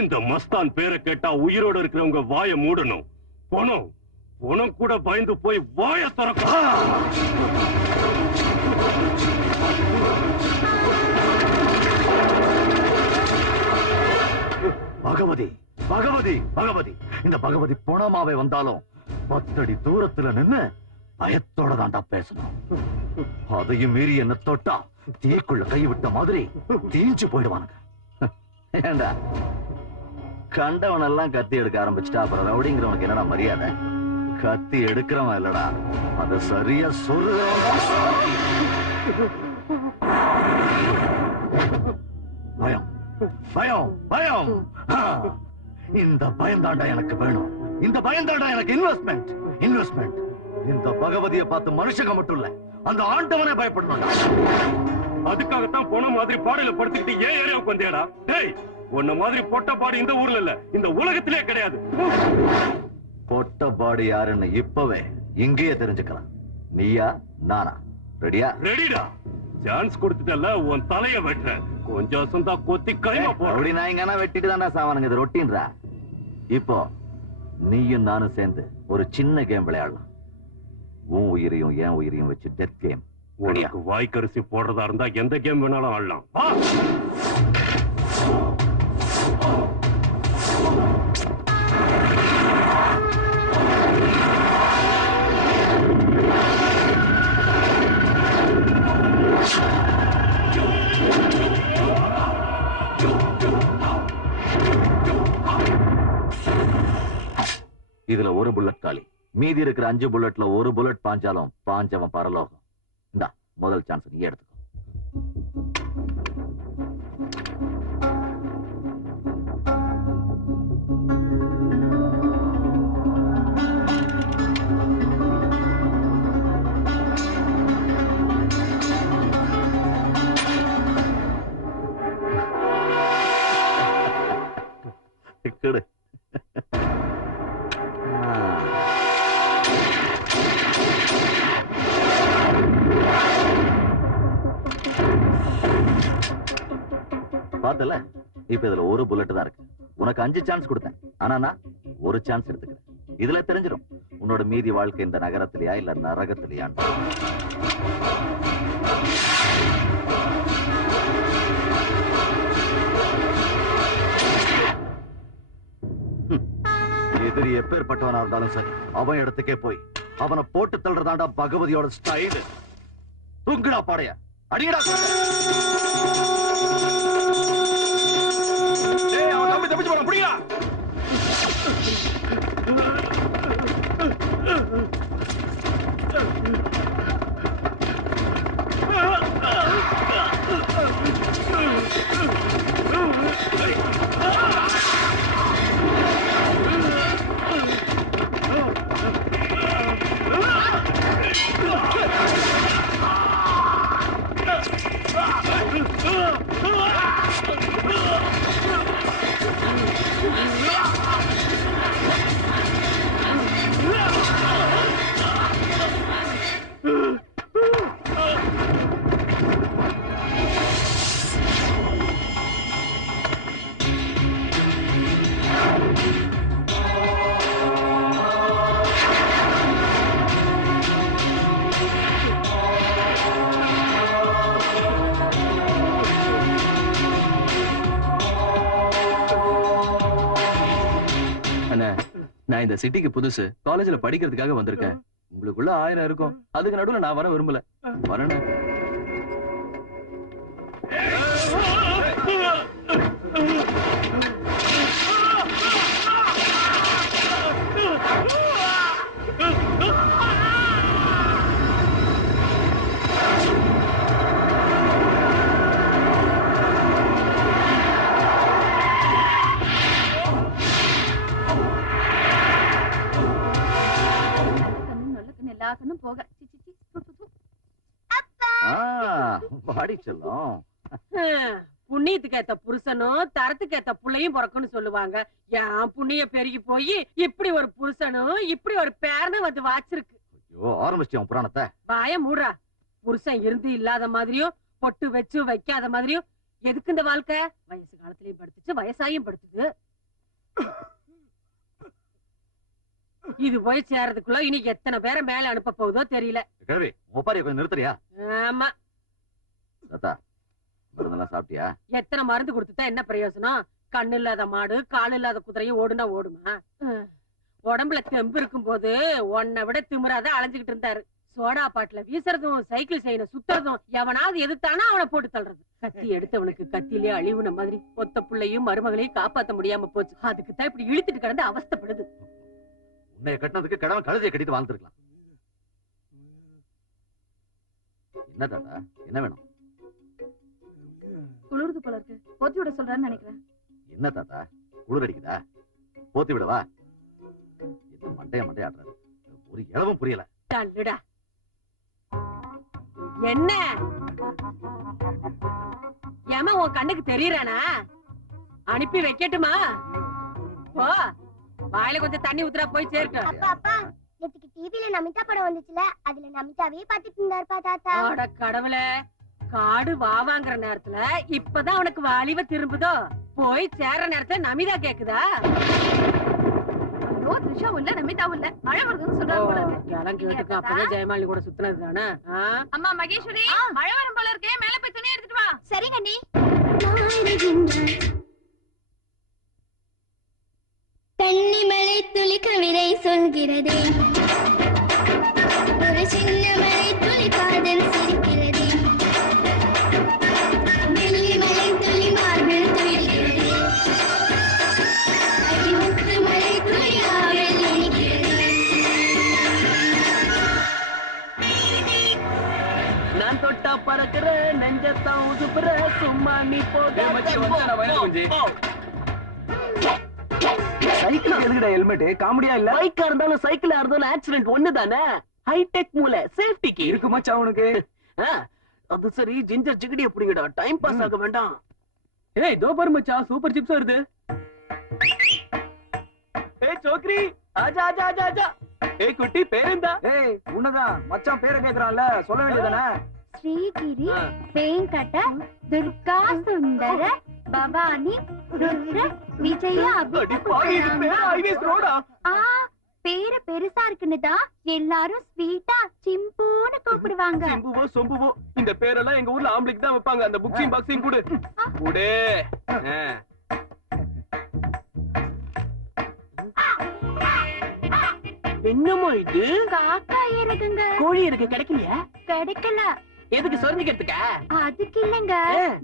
இந்த மஸ்தான் பேரை கேட்டா உயிரோட இருக்கிறவங்க வாயை மூடணும். போனோம் போனோம் கூட பயந்து போய் வாயை திறக்க. பகவதி பகவதி பகவதி, இந்த பகவதி பொணமாவே வந்தாலும் 10 அடி தூரத்துல நின்னு பயத்தோட தாண்டா பேசணும். அதையும் மீறி என்ன தொட்டா தீக்குள்ள கைவிட்ட மாதிரி தீஞ்சு போயிடுவானுங்க. ஏண்டா கண்டவன் எல்லாம் கத்தி எடுக்க ஆரம்பிச்சுட்டா அப்புறம் ரவுடிங்கிறவனுக்கு என்னடா மரியாதை? கத்தி எடுக்கிறவன் இல்லடா, அத சரியா சொல்லுறவன். பயம் பயம் பயம், இந்த பயம் தாண்டா எனக்கு வேணும். இந்த பயம் தாண்டா எனக்கு இன்வெஸ்ட்மெண்ட் இன்வெஸ்ட்மெண்ட். இந்த பகவதியை பார்த்து மனுஷங்க மட்டும் இல்ல, அந்த ஆண்டவனே பயப்படணும். அதுக்காகத்தான் போன மாதிரி பாடையில படுத்துக்கிட்டு ஏன் ஏரியாவுக்கு வந்தேடா? டேய், உன்ன மாதிரி பொட்ட பாடு இந்த ஊர்ல இல்ல, இந்த உலகத்திலே கிடையாது. பொட்ட பாடு யாருன்னு இப்பவே இங்கேயே தெரிஞ்சுக்கலாம். நீயா நானா? ரெடியா? ரெடிடா. சான்ஸ் கொடுத்துட்டல, உன் தலைய வெட்டுற. கொஞ்சம் சொந்தா கொத்தி கைமா போற. அப்படி நான் எங்கன்னா வெட்டிட்டு தானே சாவானுங்க. இது ரொட்டீன்றா. இப்போ நீயும் நானும் சேர்ந்து ஒரு சின்ன கேம் விளையாடலாம். உன் உயிரையும் என் உயிரையும் வச்சு டெத் கேம். உனக்கு வாய்க்கரிசி போடுறதா இருந்தா எந்த கேம் வேணாலும் ஆடலாம். இதுல ஒரு புல்லட் காலி. மீதி இருக்கிற 5 புல்லட்ல ஒரு புல்லட் பாஞ்சாலும் பாஞ்சவன் பரலோகம். இந்தா முதல் சான்ஸ் நீ எடுத்துக்கோ. கெடு. பார்த்தல, இப்ப இதுல ஒரு புல்லட் தான் இருக்கு. உனக்கு 5 சான்ஸ் கொடுத்தேன், ஆனா நான் ஒரு சான்ஸ் எடுத்துக்கிறேன். இதுல தெரிஞ்சிடும் உன்னோட மீதி வாழ்க்கை இந்த நகரத்திலயா இல்ல நரகத்திலயான்னு. எதிரி எப்பேற்பட்டவனா இருந்தாலும் சரி, அவன் இடத்துக்கே போய் அவனை போட்டு தள்ளுறதாண்டா பகவதியோட ஸ்டைல். தூங்குடா பாடைய, அடிங்கடா. அவன் தம்பி தப்பிச்சு போறான், புடிங்கடா. நான் இந்த சிட்டிக்கு புதுசு, காலேஜ்ல படிக்கிறதுக்காக வந்திருக்கேன். உங்களுக்குள்ள 1000 இருக்கும், அதுக்கு நடுவுல நான் வர விரும்பல. வரேன். போக பாடி செல்லும். புண்ணியத்துக்கு ஏத்த புருஷனும் தரத்துக்கு ஏத்த புள்ளையும் பிறக்கும்னு சொல்லுவாங்க. என் புண்ணிய பெருகி போய் இப்படி ஒரு புருஷனும் இப்படி ஒரு பேரனும் வந்து வாச்சிருக்கு. ஐயோ, ஆரம்பிச்சிட்டோம் புராணத்தை. வாய மூடுறா. புருஷன் இருந்து இல்லாத மாதிரியும் பொட்டு வச்சு வைக்காத மாதிரியும் எதுக்கு இந்த வாழ்க்கை? வயசு காலத்திலயும் படுத்துச்சு, வயசாயும் படுத்துது. இது போய் சேர்றதுக்குள்ள இனி எத்தனை பேரை மேல அனுப்ப போகுதோ தெரியல. கேள்வி ஒப்பாரிய கொஞ்சம் நிறுத்துறியா? ஆமா, தாத்தா மருந்தெல்லாம் சாப்பிட்டியா? எத்தனை மருந்து கொடுத்துட்டா என்ன பிரயோஜனம்? கண்ணு இல்லாத மாடு, கால் இல்லாத குதிரையும் ஓடுனா ஓடுமா? உடம்புல தெம்பு இருக்கும் போது உன்னை விட திமிராத அலைஞ்சுகிட்டு இருந்தாரு. சோடா பாட்டுல வீசுறதும், சைக்கிள் செய்யணும் சுத்துறதும், எவனாவது எதிர்த்தானா அவனை போட்டு தள்ளுறது. கத்தி எடுத்தவனுக்கு கத்திலே அழிவுன மாதிரி ஒத்த புள்ளையும் மருமகளையும் காப்பாத்த முடியாம போச்சு. அதுக்குத்தான் இப்படி இழுத்துட்டு கிடந்து அவஸ்தைப்படுது. உன்னை கட்டினதுக்கு கிழவன் கழுதையை கட்டிட்டு வாழ்ந்துருக்கலாம். என்ன தாத்தா, என்ன வேணும்? குளிர்து போல இருக்கு, போத்தி விட சொல்றான்னு நினைக்கிறேன். என்ன தாத்தா, குளிர் அடிக்குதா? போத்தி விடவா? என்ன மண்டைய ஆடுறாரு, ஒரு இளவும் புரியல. தள்ளுடா. என்ன ஏமா உன் கண்ணுக்கு தெரியறானா? அனுப்பி வைக்கட்டுமா? போ, வாயில கொஞ்சம் தண்ணி ஊத்துறா, போய் சேர்க்க. அப்பா அப்பா, நேத்துக்கு டிவில நமிதா படம் வந்துச்சுல, அதுல நமிதாவே பாத்துட்டு இருந்தாருப்பா தாத்தா. அட கடவுளே, காடு வாவாங்கிற நேரத்துல இப்பதான் அவனுக்கு வாலிவ திரும்புதோ? போய் சேர்ற நேரத்துல நமிதா கேக்குதா? ஐயோ, த்ரிஷாவும் இல்ல நமிதாவும் இல்ல, மழை வருதுன்னு சொல்றாங்க போல இருக்கு. கிளம்பி கேட்டுக்கு அப்பவே ஜெயமாலி கூட சுத்தினது தானே. அம்மா மகேஸ்வரி, மழை வரும் போல இருக்கே, மேல போய் துணி எடுத்துட்டு வா. சரி கண்ணி. கன்னிமலை துளி கவிதை சொல்கிறதே, ஒரு சின்ன மலை துளி காதல் சிரிக்கிறதே, வெள்ளிமலை துளி மார்பில் துளிர்கிறதே, அடிமுத்து மலை துளி ஆவல் இனிக்கிறதே. நான் தொட்டா பறக்கிற நெஞ்சத்தான் உசுப்புற, சும்மா நீ போக. சைக்கிள் எதுக்குடா ஹெல்மெட்? காமெடியா இல்ல? பைக்கா இருந்தாலும் சைக்கிளா இருந்தாலும் ஆக்சிடென்ட் ஒண்ணுதானே. ஹைடெக் மூளை, சேஃப்டிக்கு இருக்கு மச்சான் உனக்கு. அது சரி, ஜிஞ்சர் சிக்கடி எப்படிங்கடா? டைம் பாஸ் ஆக வேண்டாம். ஏய் தோ பாரு மச்சான், சூப்பர் சிப்ஸ் வருது. ஏய் சோக்ரி, ஆஜா ஆஜா ஆஜா ஆஜா. ஏய் குட்டி, பேரெந்தா? ஏய் உன்னதான் மச்சான் பேரை கேக்குறான்ல, சொல்ல வேண்டியதானே. ஸ்ரீகிரி, வெங்கட, துர்கா, சுந்தர, பவானி, ருத்ர, விஜயா, பேரு பெருசா இருக்குன்னுதான் எல்லாரும் ஸ்வீட்டா சிம்புன்னு கூப்பிடுவாங்க. சிம்புவோ சொம்புவோ, இந்த பேரெல்லாம் எங்க ஊர்ல ஆம்பளைக்கு தான் வைப்பாங்க. அந்த புக்ஸிங் பாக்ஸிங் கொடு கொடு. என்னமா இது? காக்கா இறகுங்க. கோழி இருக்கு, கிடைக்கலையா? கிடைக்கல. எதுக்கு சொரிஞ்சுக்கிறதுக்கா? அதுக்கு இல்லங்க,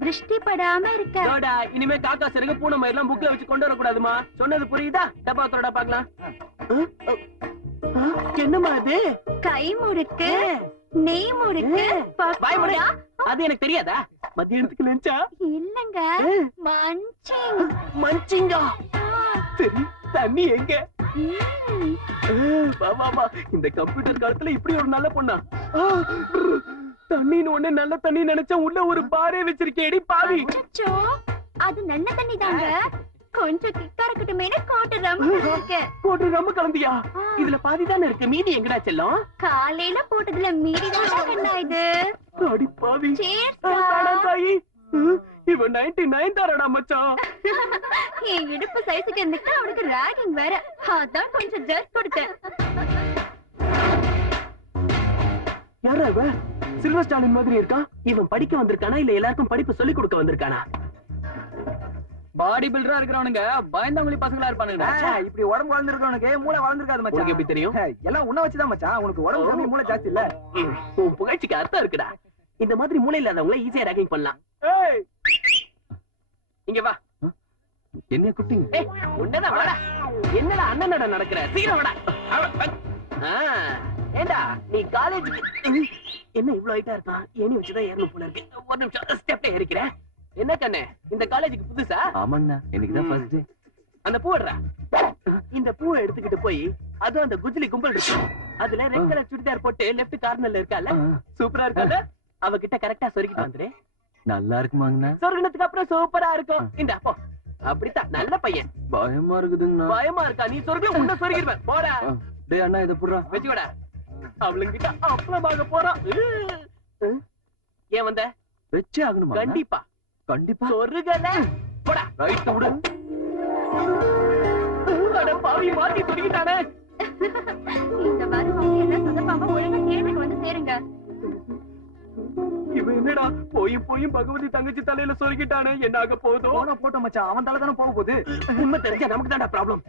திருஷ்டி படாம இருக்க. டோடா, இனிமே காக்கா சிறகு பூனை மாதிரி எல்லாம் புக்ல வச்சு கொண்டு வரக்கூடாதுமா. சொன்னது புரியுதா? டப்பா தோடா பாக்கலாம். என்னமா இது? கை முறுக்கு, நெய் முறுக்கு, வாய் முறை. பக்கோடா. அது எனக்கு தெரியாதா? மத்தியானத்துக்கு லஞ்சா? இல்லங்க, மஞ்சிங். மஞ்சிங்கா? சரி, தண்ணி எங்க? வா வா வா, இந்த கம்ப்யூட்டர் காலத்துல இப்படி ஒரு நல்ல பொண்ணா? தண்ணின்னு ஒண்ணு நல்ல தண்ணி நினைச்சா உள்ள ஒரு பாரே வச்சிருக்கேடி பாவி. அச்சச்சோ, அது நல்ல தண்ணி தாங்க. கொஞ்சம் கிக்கா இருக்கட்டுமேனு கோட்டை ரம் இருக்கு. போட்டு ரொம்ப கலந்தியா? இதுல பாதி தானே இருக்கு, மீதி எங்கடா செல்லம்? காலையில போட்டதுல மீறி தான் என்ன இது? அடி பாவி. Cheers, தாடா தாயி. இவன் 99 தாரடா மச்சான். என் இடுப்பு சைஸுக்கு இருந்துட்டு அவனுக்கு ராகிங் வேற, அதான் கொஞ்சம் ஜர்க் கொடுத்தேன். யாரா இவன்? சில்வர் ஸ்டாலின் மாதிரி இருக்கான். இவன் படிக்க வந்திருக்கானா இல்ல எல்லாருக்கும் படிப்பு சொல்லி கொடுக்க வந்திருக்கானா? பாடி பில்டரா இருக்கிறவனுங்க பயந்தாங்குழி பசங்களா இருப்பானுங்க. இப்படி உடம்பு வளர்ந்துருக்கவனுக்கு மூளை வளர்ந்துருக்காது மச்சான். உனக்கு எப்படி தெரியும்? எல்லாம் உன்ன வச்சுதான் மச்சான். உனக்கு உடம்பு கம்மி, மூளை ஜாஸ்தி இல்ல. உன் புகழ்ச்சிக்கு அர்த்தம் இருக்குடா. இந்த மாதிரி மூளை இல்லாதவங்கள ஈஸியா ரேக்கிங் பண்ணலாம். இங்க வா. என்ன குட்டிங்க? உன்னதான் வாடா. என்னடா அண்ணனடா நடக்கிற? சீக்கிரம் வாடா. ஏண்டா நீ காலேஜுக்கு என்ன இவ்வளவு ஹைட்டா இருக்கான்? ஏணி வச்சுதான் ஏறணும் போல இருக்கு. ஒரு நிமிஷம் ஸ்டெப்ல ஏறிக்கிறேன். என்ன கண்ணே, இந்த காலேஜுக்கு புதுசா? ஆமாண்ணா, இன்னைக்குதான் ஃபர்ஸ்ட் டே. அந்த பூடுறா. இந்த பூவை எடுத்துக்கிட்டு போய் அதுவும் அந்த குஜ்லி கும்பல் இருக்கு, அதுல ரெட் கலர் சுடிதார் போட்டு லெஃப்ட் கார்னர்ல இருக்கால, சூப்பரா இருக்கால, அவகிட்ட கரெக்டா சொருகிட்டு வந்துரு. நல்லா இருக்குமாங்கண்ணா? சொருகினதுக்கு அப்புறம் சூப்பரா இருக்கும். இந்த அப்போ அப்படித்தான், நல்ல பையன். பயமா இருக்குதுங்கண்ணா. பயமா இருக்கா? நீ சொருகி உன்ன சொருகிடுவேன். போடா. டேய் அண்ணா, இதை புடுறா. வச்சுக்கோடா. அவளுங்கிட்ட அப்பளமாக போறான். ஏன் வந்த? வச்சே ஆகணுமா? கண்டிப்பா. கண்டிப்பா சொருகல போடா. ரைட் விடு. அட பாவி மாத்தி சொருகிட்டானே. இந்த மாதிரி அவங்க எல்லாம் சொதப்பாம ஒழுங்கா தேர்வுக்கு வந்து சேருங்க. இவன் என்னடா போயும் பகவதி தங்கச்சி தலையில சொருகிட்டானே, என்ன ஆக போகுதோ? போனா போட்டோம் மச்சான், அவன் தலை தானே போக போகுது. உண்மை தெரிஞ்சா நமக்கு தான்டா ப்ராப்ளம்.